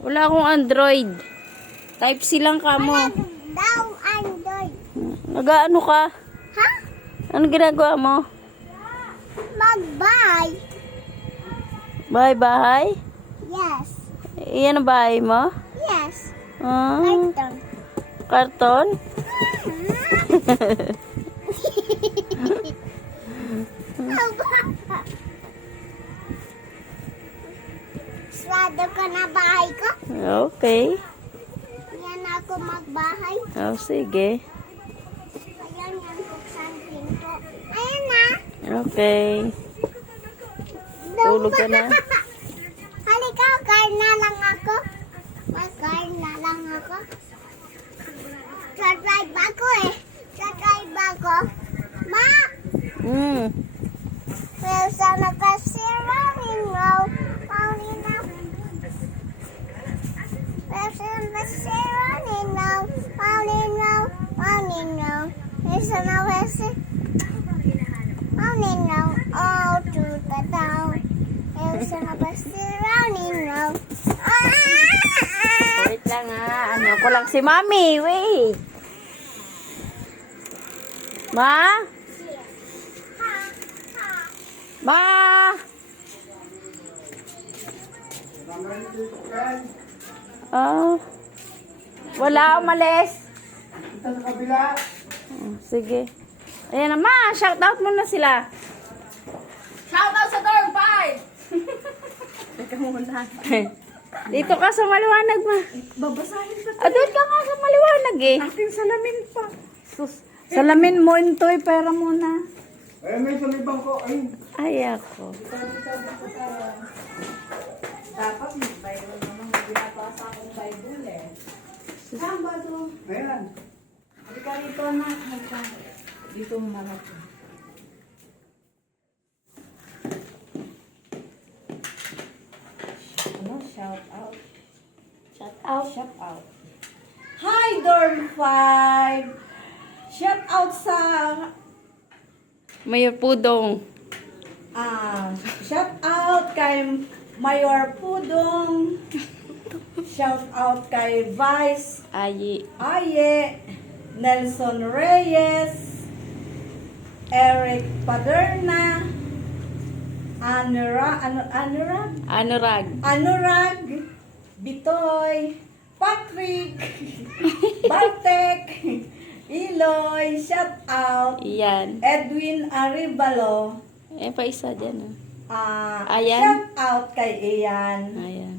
Wala akong Android. Type C lang ka mo. Daw Android. Nag-ano ka? Ha? Ano ginagawa mo? Mag-bye. Bahay-bahay? Yes. Iyan ang bahay mo? Yes. Ah, Carton. karton? Swado ka na bahay ko? Okay. Yan ako magbahay. Oh, sige. Ayan yan, buksan pinto. Ayan na. Okay. Tulog ka na. Halika, kain na lang ako. Magkain na lang ako. Sa-drive ako eh. Sa-drive ako. Ma! Hmm. Well, sana kasi running now. Running now. Well, sana kasi running now. Running now. Running now. Well, sana kasi running now. All to the town. Well, sana kasi running now. Wait lang ha. Ano ko lang si Mami. Wait. Ma? Ma? Ah. Wala, umalis. Ito sa kabila. Sige. Ayan na, ma. Shout out mo na sila. Shout out sa dorm 5! Teka muna. Dito ka sa maliwanag, ma. Babasahin ka. Doon ka nga sa maliwanag eh. Ating salamin pa. Sus. Salamin mo, Intoy, pera muna. Eh, may salibang ko. Ay, Ay, ako. Dapat may Bible naman. Binabasa akong Bible eh. Saan ba ito? ayan. Halika rito na. Halika. Dito marap. Ano? Shout out. Shout out. Shout out. Hi, Dorm 5! Shout out sa Mayor Pudong. shout out kay Mayor Pudong. Shout out kay Vice Ayi. Aye, Nelson Reyes, Eric Paderna, Anurag, Bitoy, Patrick, Bartek, Iloy, shout out, Iyan. Edwin Aribalo, Pa isa dyan. shout Ayan. out kay Ian. Ayan.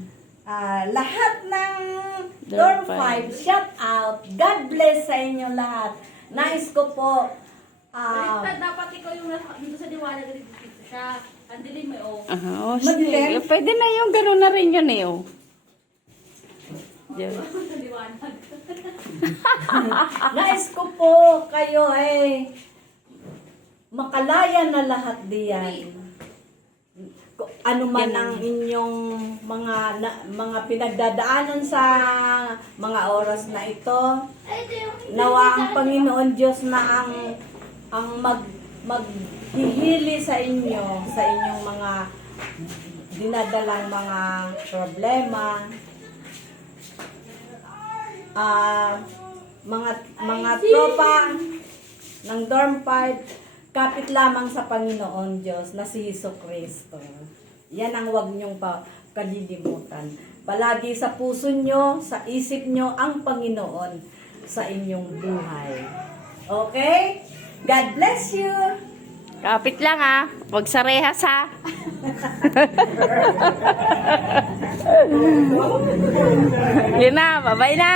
Lahat ng Dorm Dorm 5, shout out. God bless sa inyo lahat. Nais ko po, Dapat ikaw yung dito sa diwala dito siya. Ang dilim may oh. Oh, Madilim? sige. Pwede na yung gano'n na rin yun eh. Oh. Diyan. Sa liwanag. nais ko po kayo makalaya na lahat diyan. Ano man ang inyong mga pinagdadaanan sa mga oras na ito, nawa ang Panginoon Diyos na ang maghihili sa inyo sa inyong mga dinadalang mga problema, mga tropa ng Dorm 5, kapit lamang sa Panginoon Diyos na si Jesucristo. Yan ang huwag niyong kalilimutan. Palagi sa puso nyo, sa isip nyo, ang Panginoon sa inyong buhay. Okay? God bless you! Kapit lang ah. Huwag sa rehas ha. Yun na. Bye-bye na.